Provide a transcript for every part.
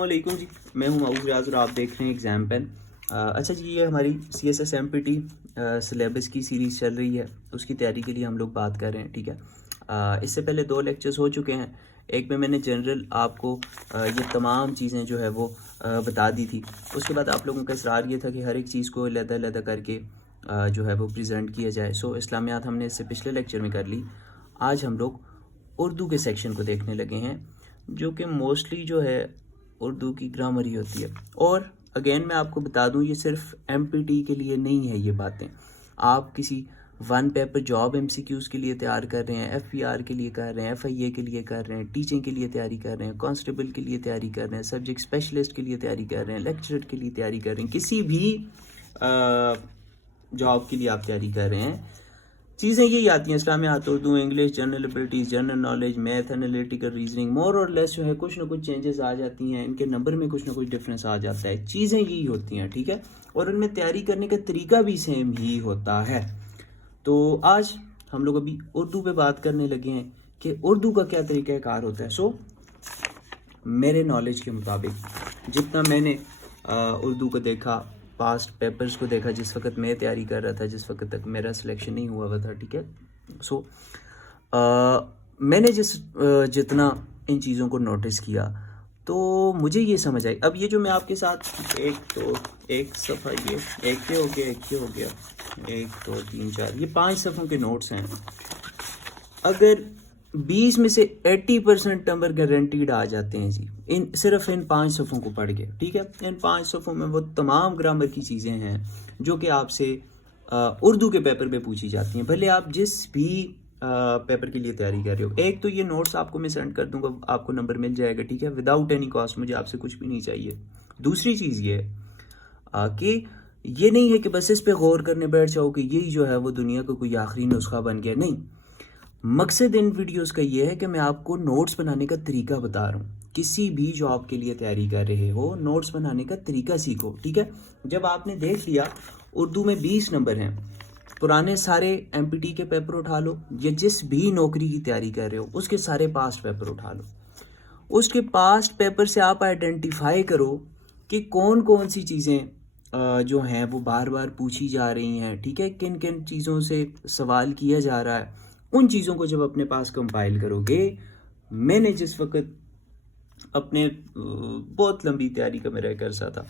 अस्सलाम वालेकुम जी, मैं हूं महबूब रियाज और आप देख रहे हैं एग्ज़ाम पेन। अच्छा जी, ये हमारी CSS MPT सिलेबस की सीरीज़ चल रही है, उसकी तैयारी के लिए हम लोग बात कर रहे हैं। ठीक है, इससे पहले 2 लेक्चर्स हो चुके हैं। एक में मैंने जनरल आपको ये तमाम चीज़ें जो है वो बता दी थी। उसके बाद आप लोगों का इसरार ये था कि हर एक चीज़ को अलग-अलग करके जो है वो प्रेजेंट किया जाए। सो इस्लामियात हमने इससे पिछले लेक्चर में कर ली। आज हम लोग उर्दू के सेक्शन को देखने लगे हैं, जो कि मोस्टली जो है उर्दू की ग्रामर ही होती है। और अगेन मैं आपको बता दूं, ये सिर्फ MPT के लिए नहीं है। ये बातें आप किसी 1 पेपर जॉब MCQs के लिए तैयार कर रहे हैं, FPR के लिए कर रहे हैं, FIA के लिए कर रहे हैं, टीचिंग के लिए तैयारी कर रहे हैं, कांस्टेबल के लिए तैयारी कर रहे हैं, सब्जेक्ट स्पेशलिस्ट के लिए तैयारी कर रहे हैं, लेक्चरर के लिए तैयारी कर रहे हैं, किसी भी जॉब के लिए आप तैयारी कर रहे हैं, चीज़ें यही आती हैं। इस्लामियात, Urdu, English, general abilities, general knowledge, math, analytical reasoning, more और लेस जो है कुछ ना कुछ चेंजेस आ जाती हैं, इनके नंबर में कुछ ना कुछ डिफरेंस आ जाता है। चीज़ें यही होती हैं, ठीक है, और उनमें तैयारी करने का तरीका भी सेम ही होता है। तो आज हम लोग अभी उर्दू पे बात करने लगे हैं कि उर्दू का क्या तरीक़ाकार होता है। सो मेरे नॉलेज के मुताबिक जितना मैंने उर्दू को देखा, पास्ट पेपर्स को देखा, जिस वक्त मैं तैयारी कर रहा था, जिस वक्त तक मेरा सिलेक्शन नहीं हुआ था, ठीक है, सो मैंने जितना इन चीज़ों को नोटिस किया तो मुझे ये समझ आई। अब ये जो मैं आपके साथ एक सफ़ा, ये एक पे हो गया, एक पे हो गया, 1 2 3 4, ये 5 सफ़ों के नोट्स हैं। अगर 20 में से 80% नंबर गारंटीड आ जाते हैं जी, सिर्फ इन 5 सफ़ों को पढ़ के। ठीक है, इन 5 सफ़ों में वो तमाम ग्रामर की चीज़ें हैं जो कि आपसे उर्दू के पेपर पे पूछी जाती हैं, भले आप जिस भी पेपर के लिए तैयारी कर रहे हो। एक तो ये नोट्स आपको मैं सेंड कर दूंगा, आपको नंबर मिल जाएगा, ठीक है, विदाउट एनी कॉस्ट, मुझे आपसे कुछ भी नहीं चाहिए। दूसरी चीज़ ये है कि ये नहीं है कि बस इस पे गौर करने बैठ जाओ कि यही जो है वो दुनिया का कोई आखिरी नुस्खा बन गया। नहीं, मकसद इन वीडियोस का ये है कि मैं आपको नोट्स बनाने का तरीका बता रहा हूँ। किसी भी जॉब के लिए तैयारी कर रहे हो, नोट्स बनाने का तरीका सीखो। ठीक है, जब आपने देख लिया उर्दू में 20 नंबर हैं, पुराने सारे MPT के पेपर उठा लो, या जिस भी नौकरी की तैयारी कर रहे हो उसके सारे पास्ट पेपर उठा लो। उसके पास्ट पेपर से आप आइडेंटिफाई करो कि कौन कौन सी चीज़ें जो हैं वो बार बार पूछी जा रही हैं, ठीक है, किन किन चीज़ों से सवाल किया जा रहा है। उन चीज़ों को जब अपने पास कंपाइल करोगे, मैंने जिस वक्त अपने बहुत लंबी तैयारी का मेरा एक अरसा था,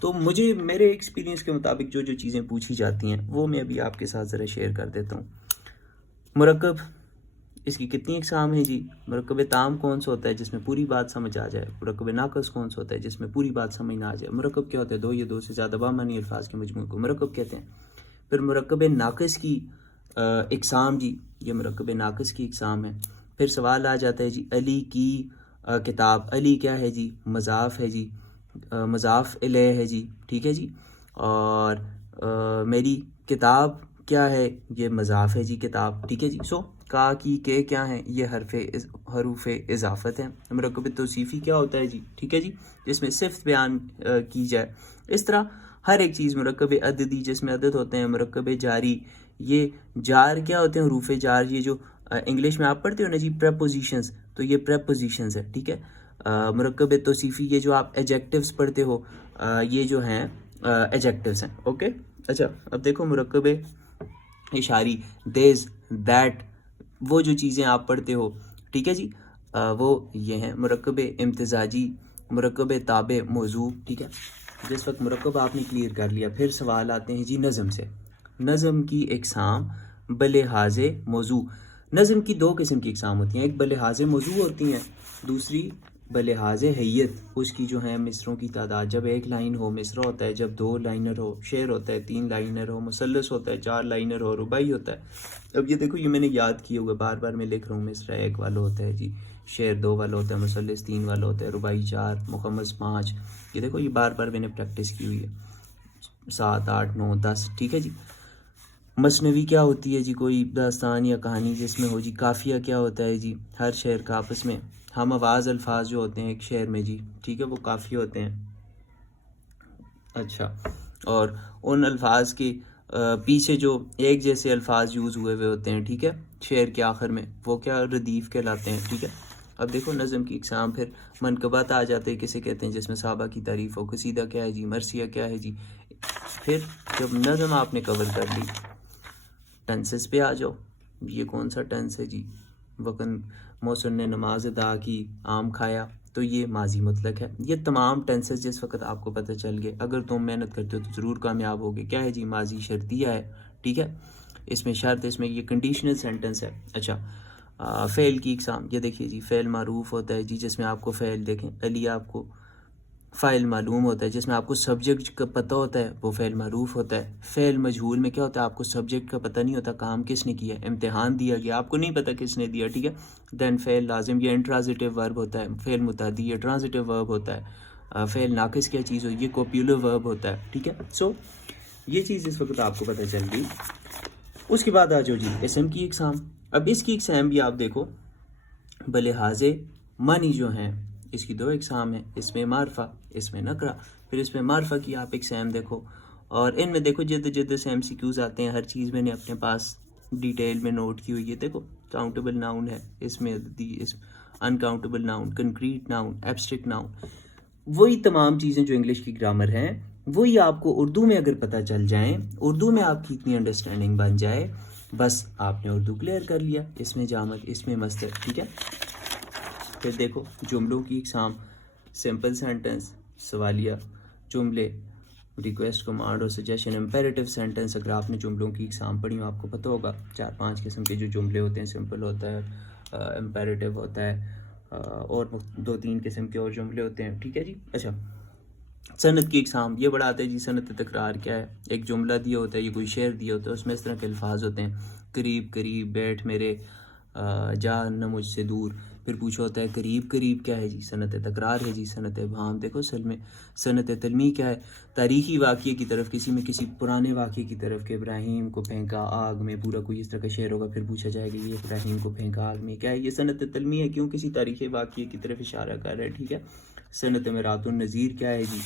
तो मुझे मेरे एक्सपीरियंस के मुताबिक जो जो चीज़ें पूछी जाती हैं वो मैं अभी आपके साथ ज़रा शेयर कर देता हूँ। मुरक्कब, इसकी कितनी इकसाम है जी? मुरक्कब ताम कौन सा होता है जिसमें पूरी बात समझ आ जाए? मुरक्कब नाकस कौन सा होता है जिसमें पूरी बात समझ ना आ जाए? मुरक्कब क्या होता है? 2 या 2 से ज़्यादा बामानी अल्फाज के मजमूए को मुरक्कब कहते हैं। फिर मुरक्कब नाकस की इकसाम जी, ये मुरक्कब नाकस की इकसाम है। फिर सवाल आ जाता है जी, अली की किताब, अली क्या है जी? मज़ाफ़ है जी, मज़ाफ़ इलैह है जी, ठीक है जी। और मेरी किताब क्या है? ये मज़ाफ़ है जी, किताब, ठीक है जी। सो का की के क्या है? ये हरूफ इजाफ़त है। मुरक्कब तौसीफ़ी क्या होता है जी? ठीक है जी, जिसमें सिफ्त बयान की जाए। इस तरह हर एक चीज़। मुरक्कब अददी, जिसमें अदद होते हैं। मुरक्कब जारी, ये जार क्या होते हैं? हरूफ जार, ये जो इंग्लिश में आप पढ़ते हो ना जी प्रेपोजिशंस, तो ये प्रेपोजिशंस है, ठीक है। मुरक्कब तौसीफ़ी, ये जो आप एडजेक्टिव्स पढ़ते हो, ये जो हैं एडजेक्टिव्स हैं, ओके। अच्छा, अब देखो मुरक्कब इशारी, दिस दैट, वो जो चीज़ें आप पढ़ते हो, ठीक है जी, वो ये हैं। मुरक्कब इम्तिज़ाजी, मुरक्कब ताबे मौजू, ठीक है। जिस वक्त मुरक्कब आपने क्लियर कर लिया, फिर सवाल आते हैं जी नज़म से। नज़म की इकसाम बलिहाज़े मौजू। नज़म की 2 किस्म की इकसाम होती हैं, एक बलिहाज़े मौजू होती हैं, दूसरी बलिहाज़े हैयत। उसकी जो है मिसरों की तादाद, जब 1 लाइन हो मिसरा होता है, जब 2 लाइनर हो शेर होता है, 3 लाइनर हो मुसल्लस होता है, 4 लाइनर हो रुबाई होता है। अब ये देखो, ये मैंने याद किए हुए, बार बार मैं लिख रहा हूँ। मिसरा 1 वाला होता है जी, शेर 2 वाला होता है, मुसल्लस 3 वाला होता है, रुबाई 4, मुखम्मस 5। ये देखो, ये बार बार मैंने प्रैक्टिस की हुई है। 7 8 9 10, ठीक है जी। मसनवी क्या होती है जी? कोई दास्तान या कहानी जिसमें हो जी। काफ़िया क्या होता है जी? हर शेर का आपस में हम आवाज़ अल्फाज जो होते हैं एक शेर में जी, ठीक है, वो काफ़ी होते हैं। अच्छा, और उन अल्फाज के पीछे जो एक जैसे अल्फाज यूज़ हुए हुए होते हैं, ठीक है, शेर के आखिर में, वो क्या रदीफ़ कहलाते हैं, ठीक है। اب دیکھو نظم کی اقسام، پھر منقبات آ جاتے ہیں، کسے کہتے ہیں جس میں صحابہ کی تعریف ہو، قصیدہ کیا ہے جی، مرثیہ کیا ہے جی. پھر جب نظم آپ نے کور کر لی، ٹینسز پہ آ جاؤ. یہ کون سا ٹینس ہے جی؟ وقن محسن نے نماز ادا کی، آم کھایا، تو یہ ماضی مطلق ہے. یہ تمام ٹینسز جس وقت آپ کو پتہ چل گئے، اگر تم محنت کرتے ہو تو ضرور کامیاب ہوگے. کیا ہے جی؟ ماضی شرطیہ ہے. ٹھیک ہے، اس میں شرط، اس میں یہ کنڈیشنل سینٹنس ہے. اچھا، فعل کی اقسام، یہ دیکھیے جی، فعل معروف ہوتا ہے جی جس میں آپ کو فعل دیکھیں علی آپ کو فاعل معلوم ہوتا ہے، جس میں آپ کو سبجیکٹ کا پتہ ہوتا ہے وہ فعل معروف ہوتا ہے. فعل مجہول میں کیا ہوتا ہے؟ آپ کو سبجیکٹ کا پتہ نہیں ہوتا، کام کس نے کیا، امتحان دیا گیا، آپ کو نہیں پتہ کس نے دیا. ٹھیک ہے. دین فعل لازم، یہ انٹرانزٹیو ورب ہوتا ہے. فعل متعدی، یہ ٹرانزٹیو ورب ہوتا ہے. فعل ناقص کیا چیز ہو، یہ کوپیولر ورب ہوتا ہے. ٹھیک ہے. سو یہ چیز اس وقت آپ کو پتہ چل گئی. اس کے بعد آ جاؤ جی اسم کی اقسام. اب اس کی اقسام بھی آپ دیکھو بلحاظ معنی جو ہیں، اس کی دو اقسام ہیں، اس میں معرفہ، اس میں نکرہ. پھر اس میں معرفہ کی آپ اقسام دیکھو، اور ان میں دیکھو جد سے MCQs آتے ہیں. ہر چیز میں نے اپنے پاس ڈیٹیل میں نوٹ کی ہوئی ہے. دیکھو کاؤنٹیبل ناؤن ہے، اس میں uncountable noun, concrete noun, abstract noun. وہی تمام چیزیں جو انگلش کی گرامر ہیں وہی آپ کو اردو میں اگر پتہ چل جائیں، اردو میں آپ کی اتنی انڈرسٹینڈنگ بن جائے، بس آپ نے اردو کلیئر کر لیا. اس میں جامد، اس میں مصدر. ٹھیک ہے. پھر دیکھو جملوں کی اقسام، سمپل سینٹنس، سوالیہ جملے، ریکویسٹ، کمانڈ اور سجیشن. امپیریٹیو سینٹنس، اگر آپ نے جملوں کی اقسام پڑھی ہو آپ کو پتہ ہوگا 4-5 قسم کے جو جملے ہوتے ہیں. سمپل ہوتا ہے، امپیریٹیو ہوتا ہے، اور 2-3 قسم کے اور جملے ہوتے ہیں. ٹھیک ہے جی. اچھا، صنعت کی اقسام، یہ بڑا آتا ہے جی. صنعت تکرار کیا ہے؟ ایک جملہ دیا ہوتا ہے، یہ کوئی شعر دیا ہوتا ہے، اس میں اس طرح کے الفاظ ہوتے ہیں، قریب قریب، بیٹھ میرے، جا نہ مجھ سے دور. پھر پوچھا ہوتا ہے قریب قریب کیا ہے جی؟ صنعت تکرار ہے جی. صنعت ابہام دیکھو اصل میں. صنعت تلمیح کیا ہے؟ تاریخی واقعے کی طرف، کسی پرانے واقعے کی طرف، کہ ابراہیم کو پھینکا آگ میں، پورا کوئی اس طرح کا شعر ہوگا. پھر پوچھا جائے گا یہ ابراہیم کو پھینکا آگ میں کیا ہے؟ یہ صنعت تلمیح ہے. کیوں؟ کسی تاریخی واقعے کی طرف اشارہ کر رہا ہے. ٹھیک ہے. صنعت مرات النظیر کیا ہے جی؟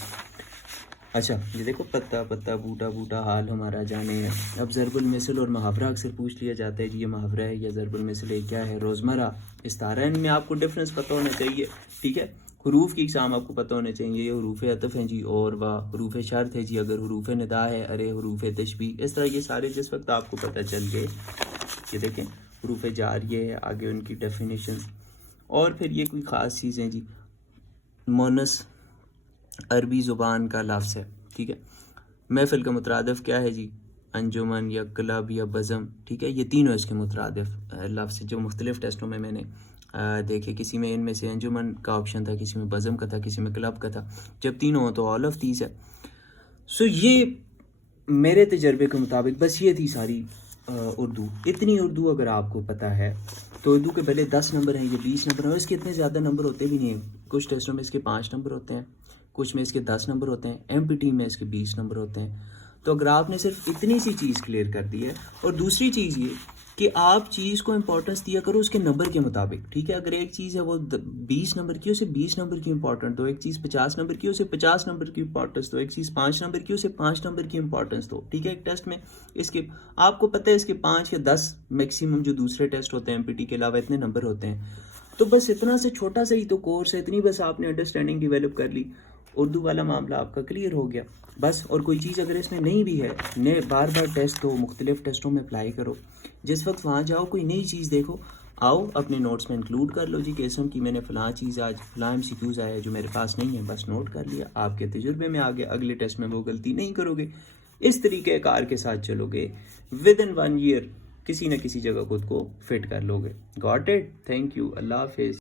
اچھا، یہ دیکھو پتا پتا، بوٹا بوٹا، حال ہمارا جانے ہے. اب ضرب المثل اور محاورہ اکثر پوچھ لیا جاتا ہے جی، یہ محاورہ ہے یا ضرب المثل ہے، کیا ہے؟ روزمرہ استعارہ. ان میں آپ کو ڈفرینس پتہ ہونا چاہیے. ٹھیک ہے. حروف کی اقسام آپ کو پتہ ہونے چاہیے. یہ حروف عطف ہیں جی، اور حروف شرط ہے جی، اگر حروف ندا ہے، ارے حروف تشبیہ. اس طرح یہ سارے جس وقت آپ کو پتہ چل گئے، یہ دیکھیں حروف جاریہ ہے، آگے ان کی ڈیفینیشن. اور پھر یہ کوئی خاص چیزیں جی، مونس عربی زبان کا لفظ ہے. ٹھیک ہے. محفل کا مترادف کیا ہے جی؟ انجمن یا کلب یا بزم. ٹھیک ہے. یہ تینوں اس کے مترادف لفظ جو مختلف ٹیسٹوں میں نے دیکھے. کسی میں ان میں سے انجمن کا آپشن تھا، کسی میں بزم کا تھا، کسی میں کلب کا تھا. جب تینوں ہوں تو آل آف دیز ہے. سو یہ میرے تجربے کے مطابق بس یہ تھی ساری اردو. اتنی اردو اگر آپ کو پتہ ہے تو اردو کے پہلے 10 نمبر ہیں، یہ 20 نمبر ہیں. اس کے اتنے زیادہ نمبر ہوتے بھی نہیں ہیں. کچھ ٹیسٹوں میں اس کے 5 نمبر ہوتے ہیں، کچھ میں اس کے 10 نمبر ہوتے ہیں، MPT میں اس کے 20 نمبر ہوتے ہیں. تو اگر آپ نے صرف اتنی سی چیز کلیئر کر دی ہے، اور دوسری چیز یہ کہ آپ چیز کو امپورٹنس دیا کرو اس کے نمبر کے مطابق. ٹھیک ہے. اگر ایک چیز ہے وہ 20 نمبر کی، اسے 20 نمبر کی امپورٹنس دو. ایک چیز 50 نمبر کی، اسے 50 نمبر کی امپورٹنس دو. ایک چیز 5 نمبر کی، اسے 5 نمبر کی امپورٹنس دو. ٹھیک ہے. ایک ٹیسٹ میں اس کے آپ کو پتہ ہے اس کے 5 یا 10 میکسیمم جو دوسرے ٹیسٹ ہوتے ہیں MPT کے علاوہ اتنے نمبر ہوتے ہیں. تو بس اتنا سے چھوٹا سا ہی تو کورس ہے، اتنی بس آپ نے انڈرسٹینڈنگ ڈیولپ کر لی، اردو والا معاملہ آپ کا کلیئر ہو گیا بس. اور کوئی چیز اگر اس میں نہیں بھی ہے، نئے بار بار ٹیسٹ دو، مختلف ٹیسٹوں میں اپلائی کرو. جس وقت وہاں جاؤ کوئی نئی چیز دیکھو، آؤ اپنے نوٹس میں انکلوڈ کر لو جی، کہ اسم کی میں نے فلاں چیز آج فلاں MCQs آیا ہے جو میرے پاس نہیں ہے، بس نوٹ کر لیا، آپ کے تجربے میں آ گیا. اگلے ٹیسٹ میں وہ غلطی نہیں کرو گے. اس طریقے کار کے ساتھ چلو گے، within 1 year کسی نہ کسی جگہ خود کو فٹ کر لو گے. Got it. Thank you. اللہ حافظ.